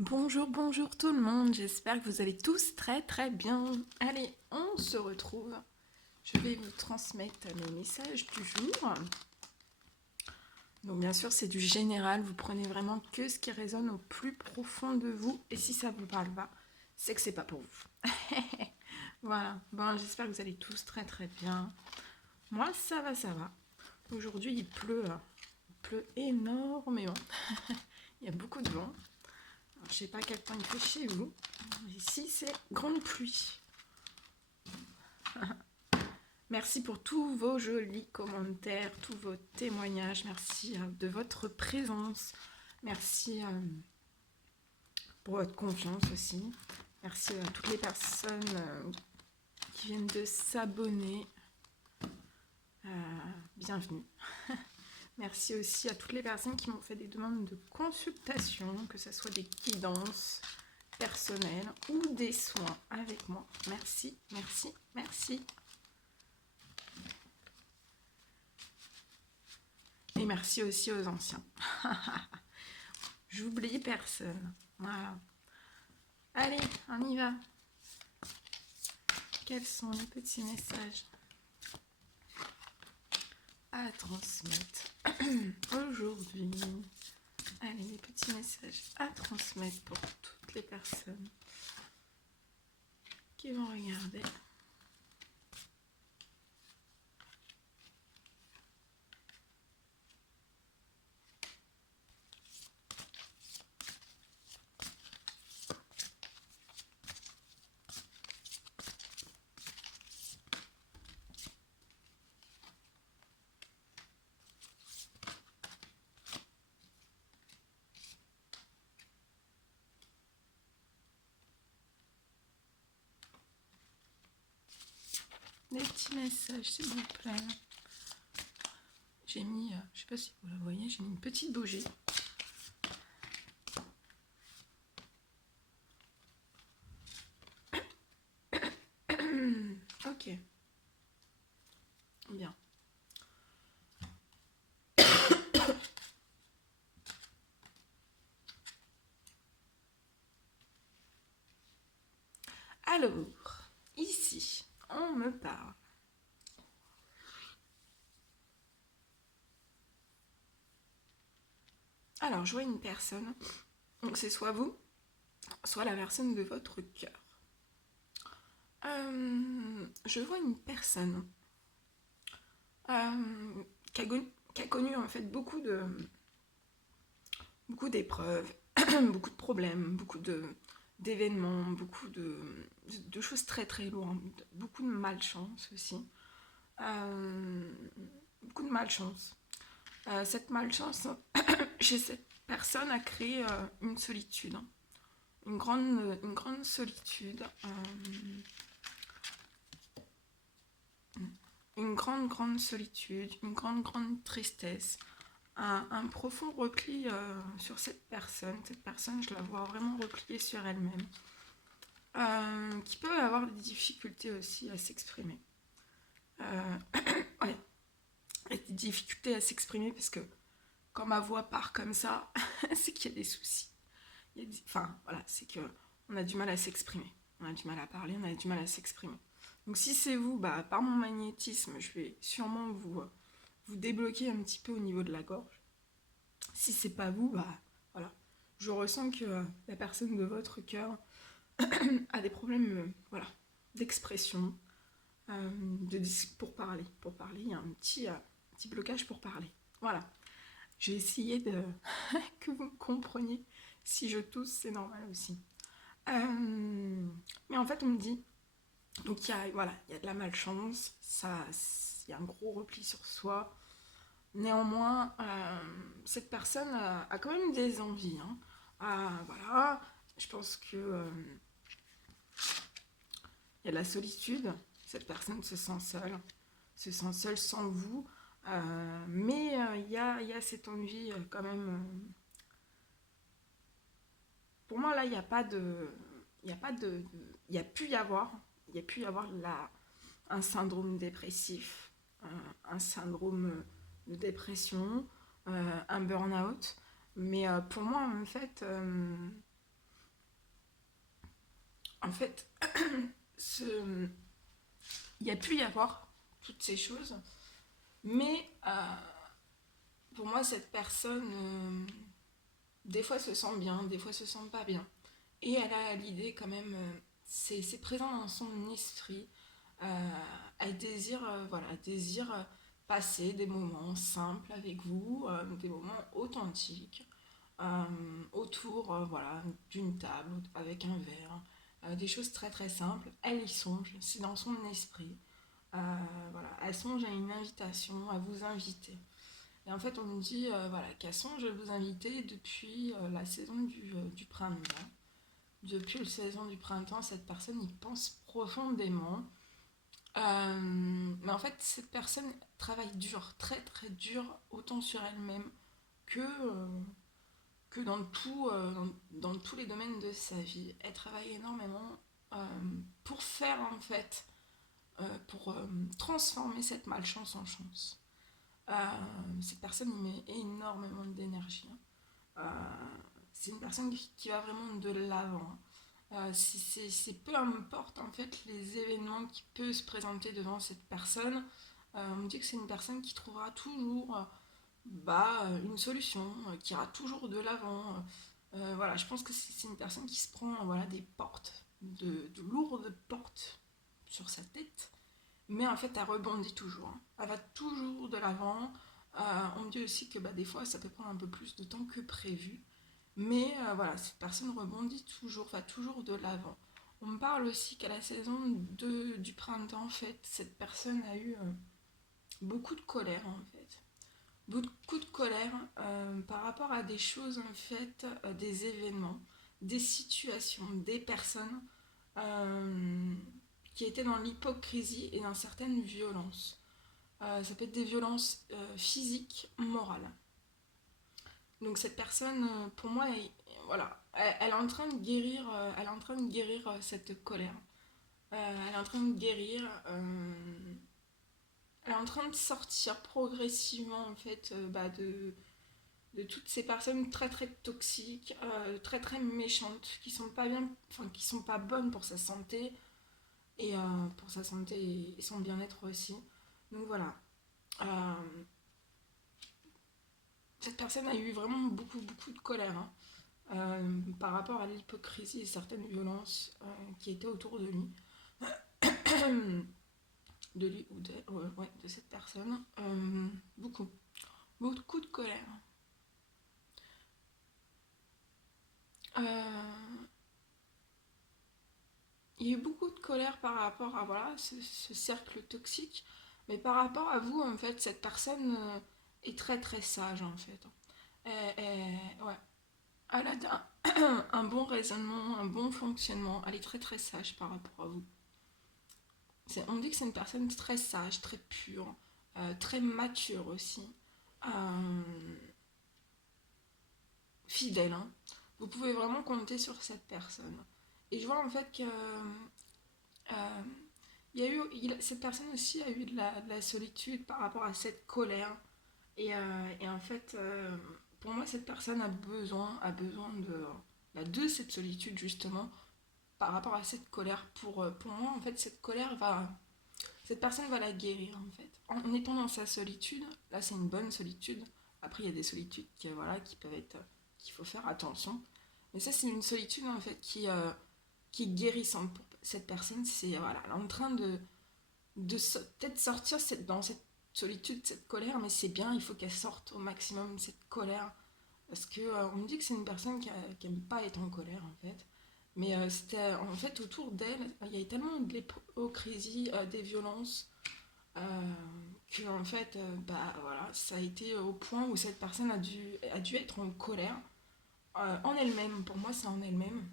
Bonjour, bonjour tout le monde, j'espère que vous allez tous très bien. Allez, on se retrouve. Je vais vous transmettre mes messages du jour. Donc bien sûr c'est du général, vous prenez vraiment que ce qui résonne au plus profond de vous. Et si ça ne vous parle pas, c'est que c'est pas pour vous. Voilà, bon j'espère que vous allez tous très bien. Moi ça va, ça va. Aujourd'hui il pleut énormément. Il y a beaucoup de vent. Je ne sais pas à quel point il fait chez vous. Ici, c'est grande pluie. Merci pour tous vos jolis commentaires, tous vos témoignages. Merci de votre présence. Merci pour votre confiance aussi. Merci à toutes les personnes qui viennent de s'abonner. Bienvenue. Merci aussi à toutes les personnes qui m'ont fait des demandes de consultation, que ce soit des guidances personnelles ou des soins avec moi. Merci, merci, merci. Et merci aussi aux anciens. J'oublie personne. Voilà. Allez, on y va. Quels sont les petits messages à transmettre aujourd'hui? Allez, les petits messages à transmettre pour toutes les personnes qui vont regarder. Des petits messages, s'il vous plaît. J'ai mis, je sais pas si vous la voyez, j'ai mis une petite bougie. Ok. Bien. Alors, ici, on me parle. Alors, je vois une personne. Donc, c'est soit vous, soit la personne de votre cœur. Je vois une personne qui a connu en fait beaucoup d'épreuves, beaucoup de problèmes, d'événements, beaucoup de choses très lourdes, beaucoup de malchance aussi. Beaucoup de malchance. Cette malchance, chez cette personne a créé une solitude, une grande solitude, une grande solitude, une grande tristesse, un profond repli sur cette personne. Cette personne, je la vois vraiment repliée sur elle-même, qui peut avoir des difficultés aussi à s'exprimer. Ouais, des difficultés à s'exprimer parce que quand ma voix part comme ça, c'est qu'il y a des soucis. Enfin, voilà, c'est qu'on a du mal à s'exprimer. On a du mal à parler, on a du mal à s'exprimer. Donc si c'est vous, bah, par mon magnétisme, je vais sûrement vous débloquer un petit peu au niveau de la gorge. Si c'est pas vous, bah voilà. Je ressens que la personne de votre cœur a des problèmes voilà, d'expression, pour parler. Pour parler, il y a un petit blocage pour parler. Voilà. J'ai essayé de que vous me compreniez. Si je tousse, c'est normal aussi. Mais en fait, on me dit, donc voilà, il y a de la malchance, il y a un gros repli sur soi. Néanmoins, cette personne a quand même des envies. Hein. Voilà, je pense que il y a de la solitude. Cette personne se sent seule sans vous. Mais il y a cette envie quand même. Pour moi, là, il n'y a pas de. Il n'y a pas de. Il y a pu y avoir. Il y a pu y avoir un syndrome dépressif, un syndrome de dépression, un burn-out. Mais pour moi, en fait, en fait, ce... il y a pu y avoir toutes ces choses, mais pour moi, cette personne, des fois se sent bien, des fois se sent pas bien. Et elle a l'idée quand même, c'est présent dans son esprit, elle désire, voilà, elle désire passer des moments simples avec vous, des moments authentiques, autour voilà, d'une table avec un verre, des choses très très simples. Elle y songe, c'est dans son esprit. Voilà, elle songe à une invitation, à vous inviter. Et en fait, on me dit voilà, qu'elle songe à vous inviter depuis la saison du printemps. Depuis la saison du printemps, cette personne y pense profondément. Mais en fait, cette personne travaille dur, très très dur, autant sur elle-même que dans tous les domaines de sa vie. Elle travaille énormément pour faire en fait, pour transformer cette malchance en chance. Cette personne y met énormément d'énergie. C'est une personne qui va vraiment de l'avant. C'est peu importe en fait les événements qui peuvent se présenter devant cette personne. On me dit que c'est une personne qui trouvera toujours une solution, qui ira toujours de l'avant. Voilà, je pense que c'est une personne qui se prend voilà, des portes, de lourdes portes sur sa tête, mais en fait elle rebondit toujours. Hein. Elle va toujours de l'avant. On me dit aussi que des fois ça peut prendre un peu plus de temps que prévu. Mais voilà, cette personne rebondit toujours, va toujours de l'avant. On me parle aussi qu'à la saison du printemps, en fait, cette personne a eu beaucoup de colère, en fait. Beaucoup de colère par rapport à des choses, en fait, des événements, des situations, des personnes qui étaient dans l'hypocrisie et dans certaines violences. Ça peut être des violences physiques, morales. Donc cette personne, pour moi, voilà, elle est en train de guérir, elle est en train de guérir cette colère. Elle est en train de guérir, elle est en train de sortir progressivement en fait de toutes ces personnes très très toxiques, très très méchantes, qui sont pas bien, enfin qui sont pas bonnes pour sa santé et pour sa santé et son bien-être aussi. Donc voilà. Euh, cette personne a eu vraiment beaucoup beaucoup de colère. Hein. Par rapport à l'hypocrisie et certaines violences qui étaient autour de lui, de lui ou ouais, de cette personne, beaucoup, beaucoup de colère. Euh, il y a eu beaucoup de colère par rapport à voilà, ce cercle toxique, mais par rapport à vous, en fait, cette personne est très très sage en fait. Ouais, elle a un bon raisonnement, un bon fonctionnement, elle est très très sage par rapport à vous. On dit que c'est une personne très sage, très pure, très mature aussi, euh, fidèle. Hein. Vous pouvez vraiment compter sur cette personne. Et je vois en fait que cette personne aussi a eu de la solitude par rapport à cette colère. Et en fait, pour moi, cette personne a besoin de cette solitude justement par rapport à cette colère. Pour moi, en fait, cette personne va la guérir en fait. En étant dans sa solitude, là c'est une bonne solitude. Après il y a des solitudes voilà, qui peuvent être, qu'il faut faire attention. Mais ça c'est une solitude en fait qui est guérissante pour cette personne. C'est voilà, elle est en train peut-être sortir dans cette solitude, cette colère, mais c'est bien, il faut qu'elle sorte au maximum cette colère. Parce que on me dit que c'est une personne qui aime pas être en colère en fait. Mais c'était en fait autour d'elle, il y a tellement de l'hypocrisie, des violences, que en fait, voilà, ça a été au point où cette personne a dû être en colère en elle-même. Pour moi, c'est en elle-même.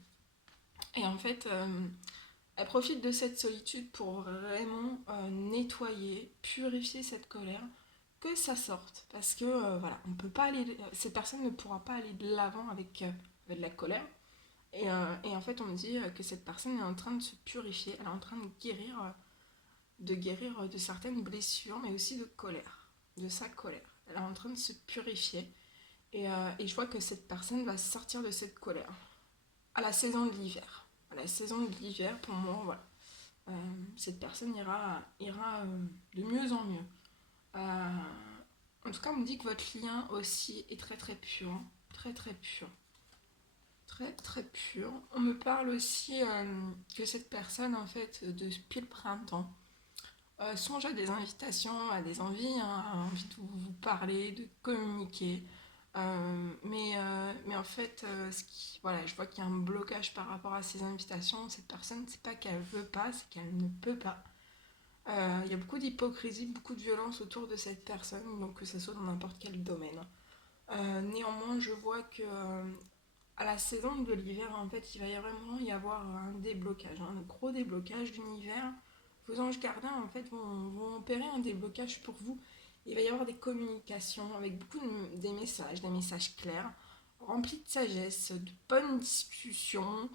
Et en fait, elle profite de cette solitude pour vraiment nettoyer, purifier cette colère, que ça sorte. Parce que voilà, on peut pas aller, cette personne ne pourra pas aller de l'avant avec de la colère. Et en fait, on me dit que cette personne est en train de se purifier, elle est en train de guérir de certaines blessures, mais aussi de colère, de sa colère. Elle est en train de se purifier. Et je vois que cette personne va sortir de cette colère à la saison de l'hiver. la saison de l'hiver, pour moi, voilà. Cette personne ira de mieux en mieux. Euh, En tout cas, on me dit que votre lien aussi est très très pur. Hein. Très très pur. Très très pur. On me parle aussi que cette personne, en fait, depuis le printemps, songe à des invitations, à des envies, hein, à envie de vous parler, de communiquer. Mais en fait, voilà, je vois qu'il y a un blocage par rapport à ces invitations. Cette personne, c'est pas qu'elle veut pas, c'est qu'elle ne peut pas. Il y a beaucoup d'hypocrisie, beaucoup de violence autour de cette personne, donc que ce soit dans n'importe quel domaine. Néanmoins, je vois que à la saison de l'hiver, en fait, il va vraiment y avoir un déblocage, un gros déblocage d'univers. Vos anges gardiens, en fait, vont opérer un déblocage pour vous. Il va y avoir des communications avec des messages clairs, remplis de sagesse, de bonnes discussions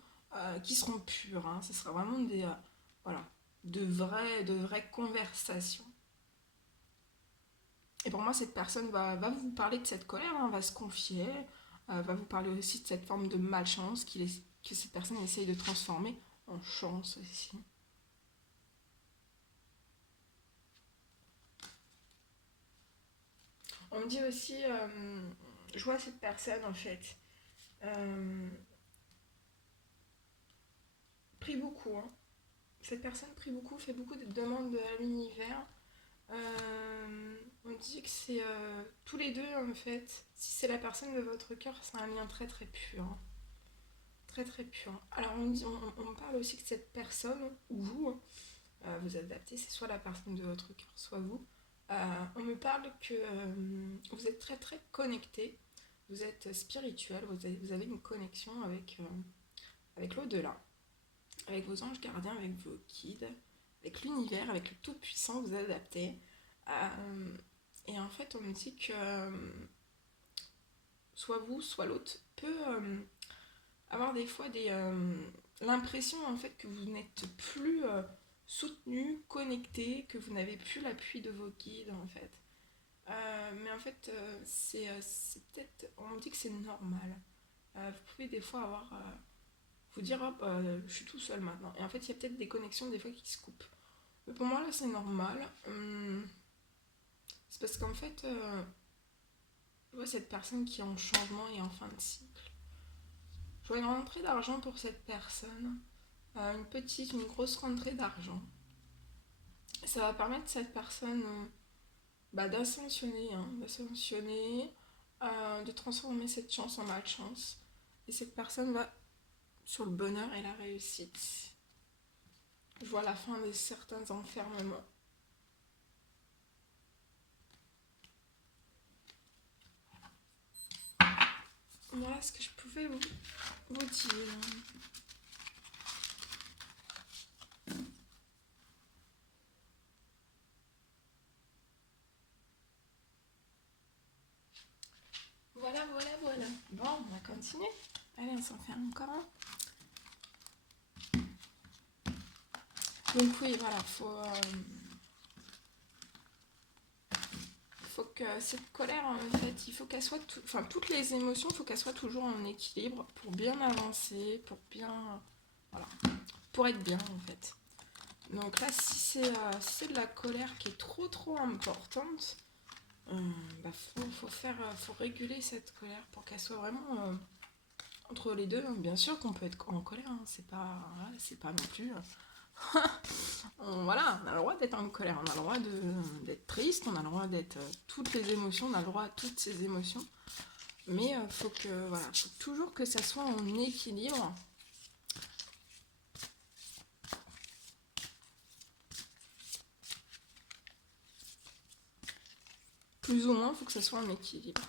qui seront pures. Hein. Ce sera vraiment voilà, de vraies conversations. Et pour moi, cette personne va vous parler de cette colère, hein, va se confier, va vous parler aussi de cette forme de malchance que cette personne essaye de transformer en chance aussi. On me dit aussi, je vois cette personne en fait, euh, prie beaucoup. Hein. Cette personne prie beaucoup, fait beaucoup de demandes à l'univers. On me dit que c'est tous les deux en fait, si c'est la personne de votre cœur, c'est un lien très très pur. Hein. Très très pur. Alors on me parle aussi que cette personne, ou vous, hein, vous adaptez, c'est soit la personne de votre cœur, soit vous. On me parle que vous êtes très très connecté, vous êtes spirituel, vous avez une connexion avec l'au-delà, avec vos anges gardiens, avec vos guides, avec l'univers, avec le Tout-Puissant, vous adaptez. Et en fait, on me dit que soit vous, soit l'autre peut avoir des fois l'impression en fait que vous n'êtes plus soutenu, connecté, que vous n'avez plus l'appui de vos guides en fait. Mais en fait, c'est peut-être, on me dit que c'est normal. Vous pouvez des fois vous dire, hop, je suis tout seul maintenant. Et en fait, il y a peut-être des connexions des fois qui se coupent. Mais pour moi, là, c'est normal. C'est parce qu'en fait, je vois cette personne qui est en changement et en fin de cycle. Je vois une rentrée d'argent pour cette personne. Une grosse rentrée d'argent. Ça va permettre à cette personne d'ascensionner, de transformer cette chance en malchance. Et cette personne va sur le bonheur et la réussite. Je vois la fin de certains enfermements. Voilà ce que je pouvais vous dire. Voilà, voilà, voilà. Bon, on va continuer. Allez, on s'en fait encore un. Donc oui, voilà, faut que cette colère, en fait, il faut qu'elle soit, enfin toutes les émotions, il faut qu'elles soient toujours en équilibre pour bien avancer, voilà, pour être bien en fait. Donc là, si c'est de la colère qui est trop trop importante, faut réguler cette colère pour qu'elle soit vraiment entre les deux. Bien sûr qu'on peut être en colère, hein, c'est pas non plus. Voilà, on a le droit d'être en colère, on a le droit d'être triste, on a le droit d'être toutes les émotions, on a le droit à toutes ces émotions. Mais faut toujours que ça soit en équilibre. Plus ou moins, il faut que ça soit en équilibre.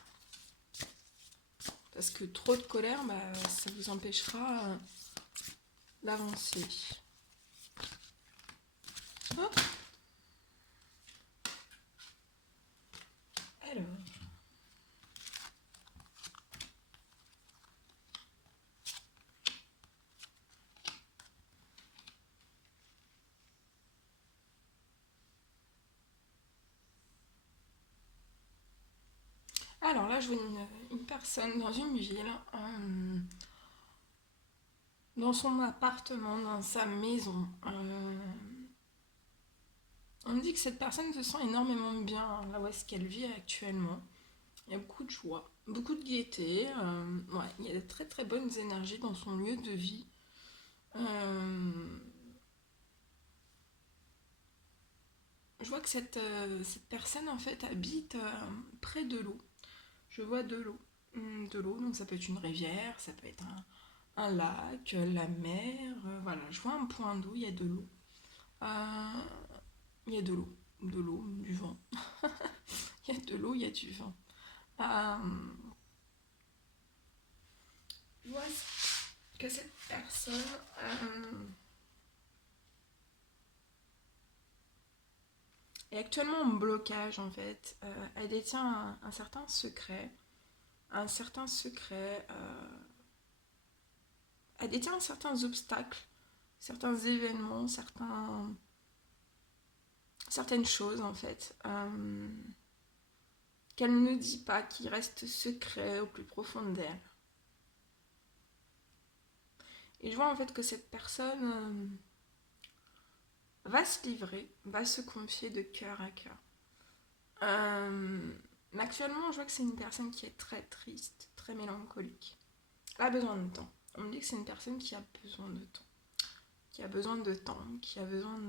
Parce que trop de colère, ça vous empêchera d'avancer. Hop. Alors. Alors là, je vois une personne dans une ville dans son appartement, dans sa maison. On me dit que cette personne se sent énormément bien là où est-ce qu'elle vit actuellement. Il y a beaucoup de joie, beaucoup de gaieté. Ouais, il y a de très très bonnes énergies dans son lieu de vie. Euh, je vois que cette personne en fait habite près de l'eau. Je vois de l'eau. De l'eau, donc ça peut être une rivière, ça peut être un lac, la mer. Voilà, je vois un point d'eau, il y a de l'eau. Euh, il y a de l'eau, du vent. Il y a de l'eau, il y a du vent. Euh, je vois que cette personne est actuellement en blocage en fait. Elle détient un certain secret. Un certain secret. Elle détient certains obstacles, certains événements, certaines choses en fait. Qu'elle ne dit pas, qui restent secrets au plus profond d'elle. Et je vois en fait que cette personne va se livrer, va se confier de cœur à cœur. Mais actuellement, je vois que c'est une personne qui est très triste, très mélancolique. Elle a besoin de temps. On me dit que c'est une personne qui a besoin de temps. Qui a besoin de temps, qui a besoin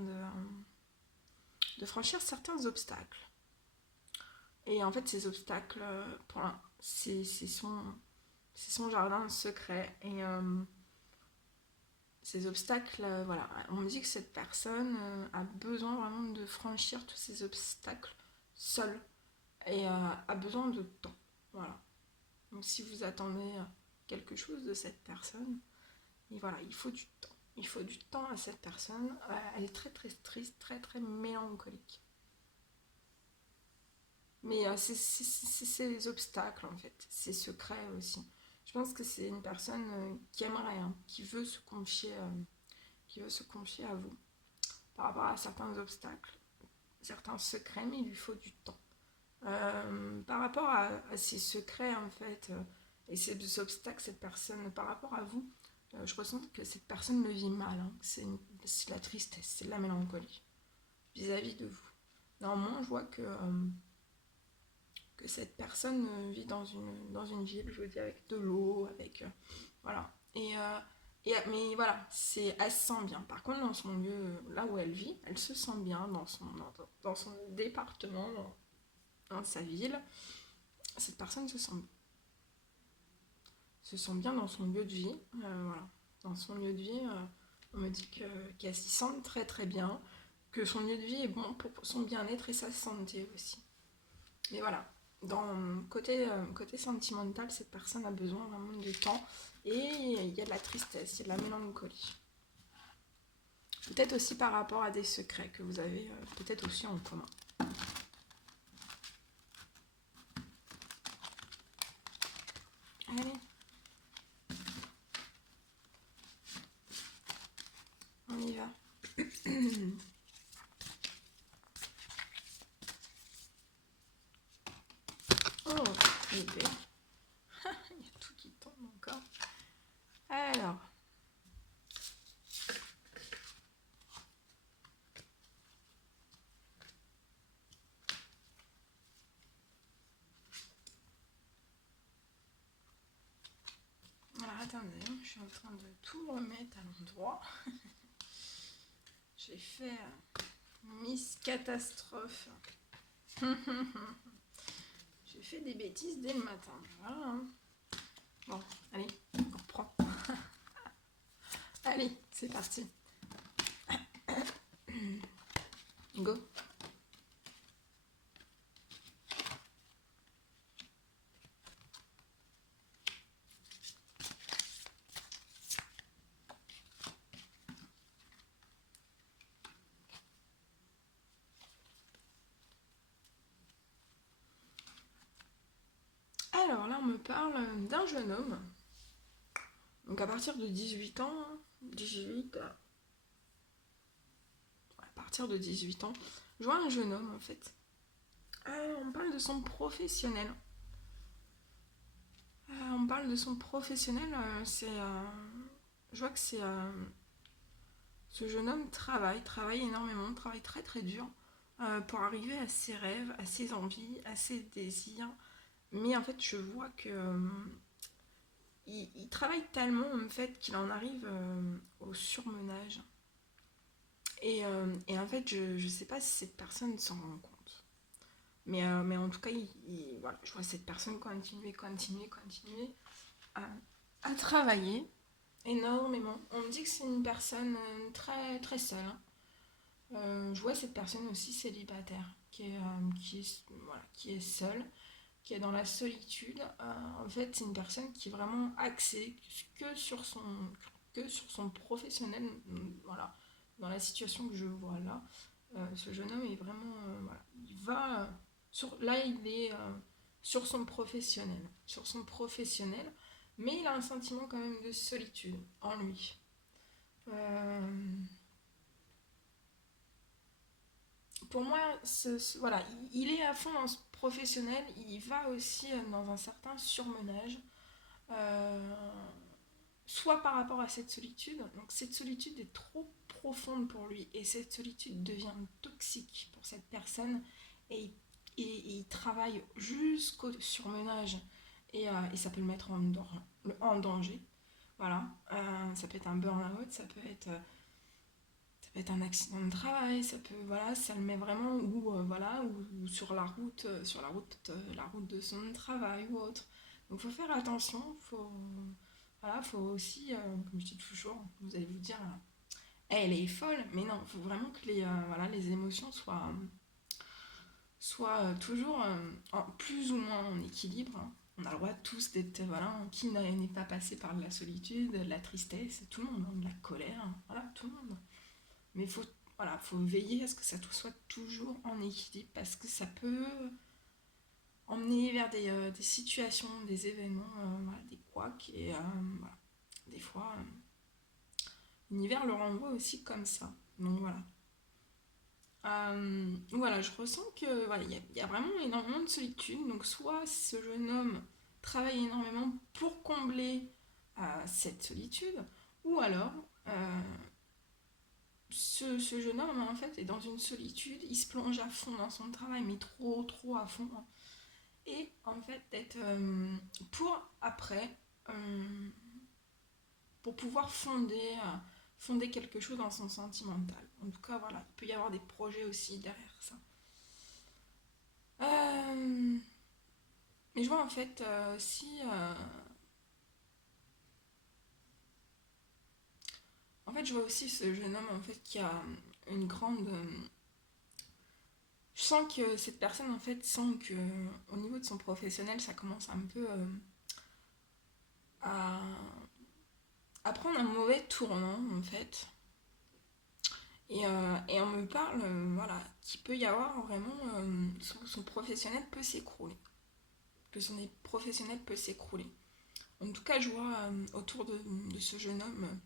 de franchir certains obstacles. Et en fait, ces obstacles, c'est son jardin secret. Et ces obstacles, voilà, on me dit que cette personne a besoin vraiment de franchir tous ces obstacles seule et a besoin de temps. Voilà. Donc si vous attendez quelque chose de cette personne, et voilà, il faut du temps. Il faut du temps à cette personne. Elle est très très triste, très très mélancolique. Mais c'est ces obstacles en fait, ces secrets aussi. Je pense que c'est une personne qui aimerait, hein, qui veut se confier à vous par rapport à certains obstacles, certains secrets, mais il lui faut du temps. Par rapport à ces secrets en fait et ces obstacles, cette personne, par rapport à vous, je ressens que cette personne le vit mal. Hein. C'est de la tristesse, c'est de la mélancolie vis-à-vis de vous. Néanmoins, je vois que cette personne vit dans une ville, je veux dire, avec de l'eau, avec. Voilà. Mais voilà, elle se sent bien. Par contre, dans son lieu, là où elle vit, elle se sent bien dans son département, dans sa ville. Cette personne se sent bien dans son lieu de vie. Voilà. Dans son lieu de vie, on me dit qu'elle s'y sent très très bien, que son lieu de vie est bon pour son bien-être et sa santé aussi. Mais voilà, côté sentimental, cette personne a besoin vraiment de temps et il y a de la tristesse, il y a de la mélancolie. Peut-être aussi par rapport à des secrets que vous avez peut-être aussi en commun. Allez, on y va. Oh, bébé. Il y a tout qui tombe encore. Alors. Alors attendez, je suis en train de tout remettre à l'endroit. J'ai fait Miss Catastrophe. J'ai fait des bêtises dès le matin. Voilà. Bon, allez, on reprend. Allez, c'est parti. Go. Alors là, on me parle d'un jeune homme. Donc à partir de 18 ans, 18, à partir de 18 ans, je vois un jeune homme en fait. On parle de son professionnel. On parle de son professionnel, c'est Je vois que c'est ce jeune homme travaille énormément, travaille très très dur pour arriver à ses rêves, à ses envies, à ses désirs. Mais en fait, je vois que il travaille tellement en fait qu'il en arrive au surmenage. Et en fait, je sais pas si cette personne s'en rend compte. Mais en tout cas, voilà, je vois cette personne continuer à, à travailler énormément. On me dit que c'est une personne très, très seule, hein. Je vois cette personne aussi célibataire, voilà, qui est seule, qui est dans la solitude. En fait, c'est une personne qui est vraiment axée que sur son, que sur son professionnel. Voilà, dans la situation que je vois là, ce jeune homme est vraiment, voilà, il va là il est sur son professionnel, mais il a un sentiment quand même de solitude en lui. Euh, pour moi, voilà, il est à fond dans ce professionnel, il va aussi dans un certain surmenage, euh, soit par rapport à cette solitude, donc cette solitude est trop profonde pour lui, et cette solitude devient toxique pour cette personne, et, et il travaille jusqu'au surmenage, et ça peut le mettre en danger. Voilà, ça peut être un burn-out, ça peut être un accident de travail, ça peut, voilà, ça le met vraiment voilà, ou la route de son travail ou autre. Donc faut faire attention, voilà, faut aussi, comme je dis toujours, vous allez vous dire, elle est folle, mais non, il faut vraiment que voilà, les émotions soient toujours plus ou moins en équilibre, hein. On a le droit tous d'être, voilà, qui n'est pas passé par de la solitude, de la tristesse, tout le monde, hein, de la colère, hein, voilà, tout le monde. Mais il faut, voilà, faut veiller à ce que ça soit toujours en équilibre parce que ça peut emmener vers des situations, des événements, voilà, des couacs. Et voilà, des fois, l'univers le renvoie aussi comme ça. Donc voilà. Voilà, je ressens que voilà, y a vraiment énormément de solitude. Donc soit ce jeune homme travaille énormément pour combler cette solitude, ou alors ce jeune homme en fait est dans une solitude, il se plonge à fond dans son travail, mais trop trop à fond, hein. Et en fait d'être pour après, euh, pour pouvoir fonder quelque chose dans son sentimental. En tout cas voilà, il peut y avoir des projets aussi derrière ça. Euh, mais je vois en fait si en fait je vois aussi ce jeune homme en fait qui a une grande je sens que cette personne en fait sent que au niveau de son professionnel ça commence un peu à, à prendre un mauvais tournant en fait. Et on me parle voilà qu'il peut y avoir vraiment son professionnel peut s'écrouler, que son professionnel peut s'écrouler. En tout cas je vois autour de ce jeune homme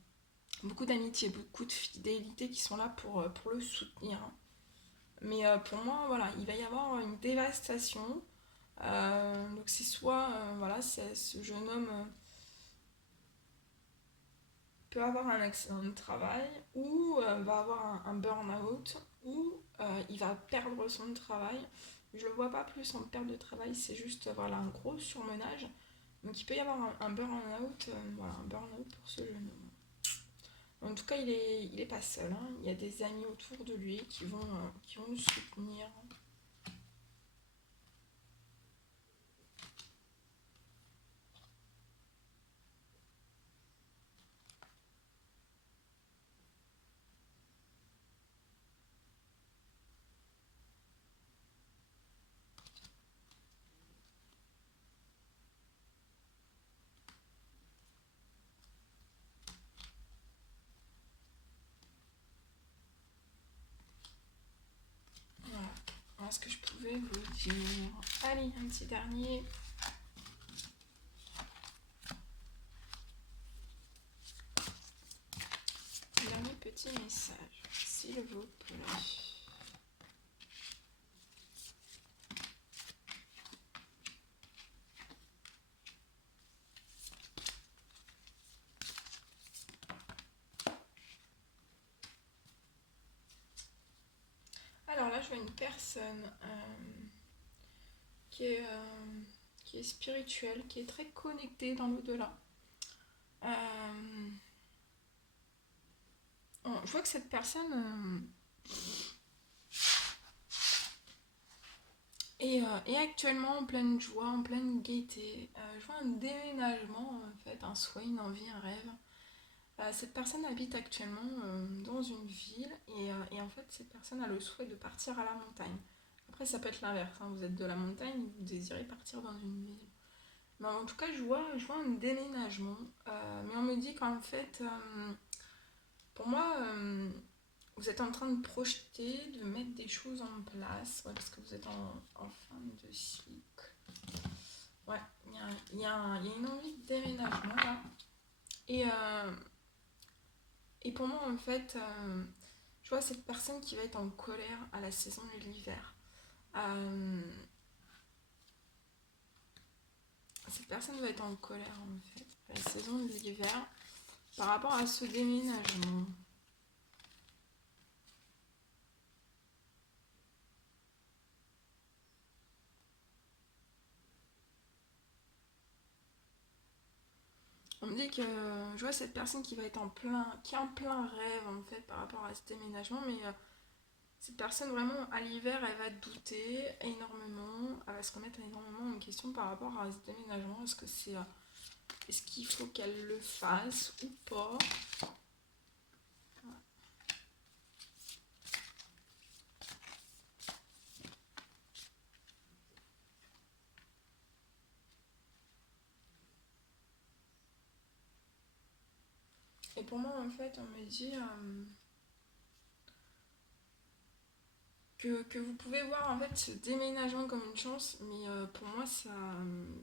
beaucoup d'amitié, beaucoup de fidélité qui sont là pour le soutenir, hein. Mais pour moi voilà il va y avoir une dévastation. Donc c'est soit voilà, c'est ce jeune homme peut avoir un accident de travail ou va avoir un burn-out ou il va perdre son travail. Je le vois pas plus en perte de travail, c'est juste voilà, un gros surmenage. Donc il peut y avoir un burn-out, voilà, un burn-out pour ce jeune homme. En tout cas, il est pas seul, hein. Il y a des amis autour de lui qui vont le soutenir. Voilà. Voilà ce que je pouvais vous dire. Allez, un petit dernier. Dernier petit message, s'il vous plaît. je vois une personne qui est, euh, qui est spirituelle, qui est très connectée dans l'au-delà. Euh, je vois que cette personne est actuellement en pleine joie, en pleine gaieté. Je vois un déménagement, en fait, un souhait, une envie, un rêve. Cette personne habite actuellement dans une ville et en fait cette personne a le souhait de partir à la montagne. Après ça peut être l'inverse, hein, vous êtes de la montagne, vous désirez partir dans une ville. Mais en tout cas je vois un déménagement, mais on me dit qu'en fait pour moi vous êtes en train de projeter, de mettre des choses en place, ouais, parce que vous êtes en fin de cycle. Ouais, il y a une envie de déménagement là. Et, euh, Et pour moi, en fait, je vois cette personne qui va être en colère à la saison de l'hiver. Euh, Cette personne va être en colère, en fait, à la saison de l'hiver, par rapport à ce déménagement. On me dit que je vois cette personne qui va être qui est en plein rêve, en fait, par rapport à ce déménagement, mais cette personne, vraiment, à l'hiver, elle va douter énormément, elle va se remettre énormément en question par rapport à ce déménagement. Est-ce qu'il faut qu'elle le fasse ou pas? Et pour moi, en fait, on me dit que vous pouvez voir en fait ce déménagement comme une chance, mais pour moi,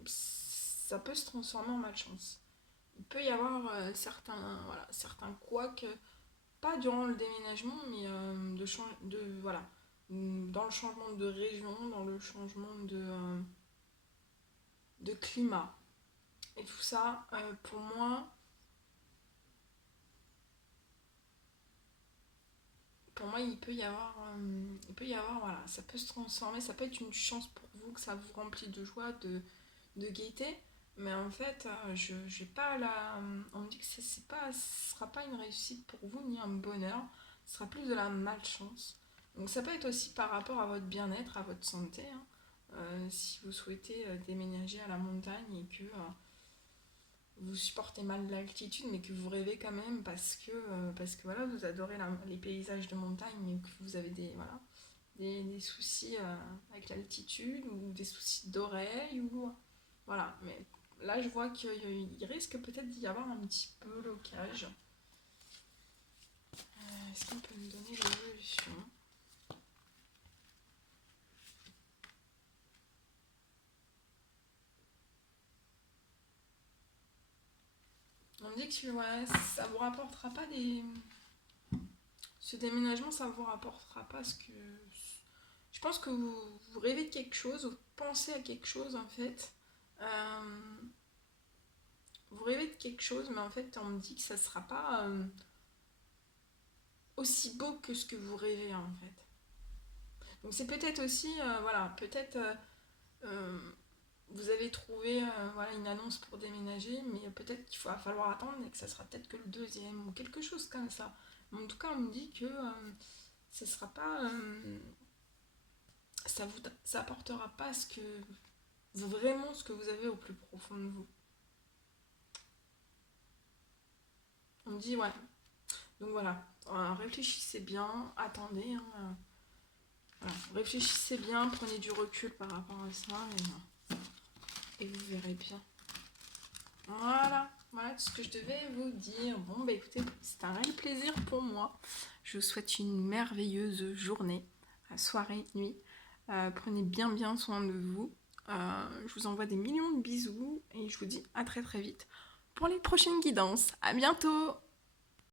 ça peut se transformer en malchance. Il peut y avoir certains couacs, pas durant le déménagement, mais voilà, dans le changement de région, dans le changement de climat. Et tout ça, pour moi, il peut y avoir, voilà, ça peut se transformer, ça peut être une chance pour vous, que ça vous remplit de joie, de gaieté, mais en fait, je j'ai pas on me dit que ce sera pas une réussite pour vous, ni un bonheur, ce sera plus de la malchance. Donc ça peut être aussi par rapport à votre bien-être, à votre santé, hein. Si vous souhaitez déménager à la montagne et que vous supportez mal l'altitude, mais que vous rêvez quand même parce que voilà, vous adorez les paysages de montagne et que vous avez voilà, des soucis avec l'altitude ou des soucis d'oreille ou voilà. Mais là, je vois qu'il risque peut-être d'y avoir un petit peu blocage. Est-ce qu'on peut me donner l'évolution? On me dit que ouais, ça vous rapportera pas des. Ce déménagement, ça vous rapportera pas ce que. Je pense que vous rêvez de quelque chose, vous pensez à quelque chose en fait. Euh, Vous rêvez de quelque chose, mais en fait, on me dit que ça sera pas aussi beau que ce que vous rêvez en fait. Donc c'est peut-être aussi, voilà, peut-être euh, vous avez trouvé voilà, une annonce pour déménager, mais peut-être va falloir attendre et que ça sera peut-être que le deuxième ou quelque chose comme ça. Mais en tout cas, on me dit que ça sera pas, ça apportera pas vraiment ce que vous avez au plus profond de vous. On me dit ouais. Donc voilà, réfléchissez bien, attendez, hein, voilà. Réfléchissez bien, prenez du recul par rapport à ça et vous verrez bien. Voilà tout ce que je devais vous dire. Bon, bah écoutez, c'est un réel plaisir pour moi. Je vous souhaite une merveilleuse journée, soirée, nuit. Prenez bien soin de vous. Je vous envoie des millions de bisous et je vous dis à très très vite pour les prochaines guidances. À bientôt!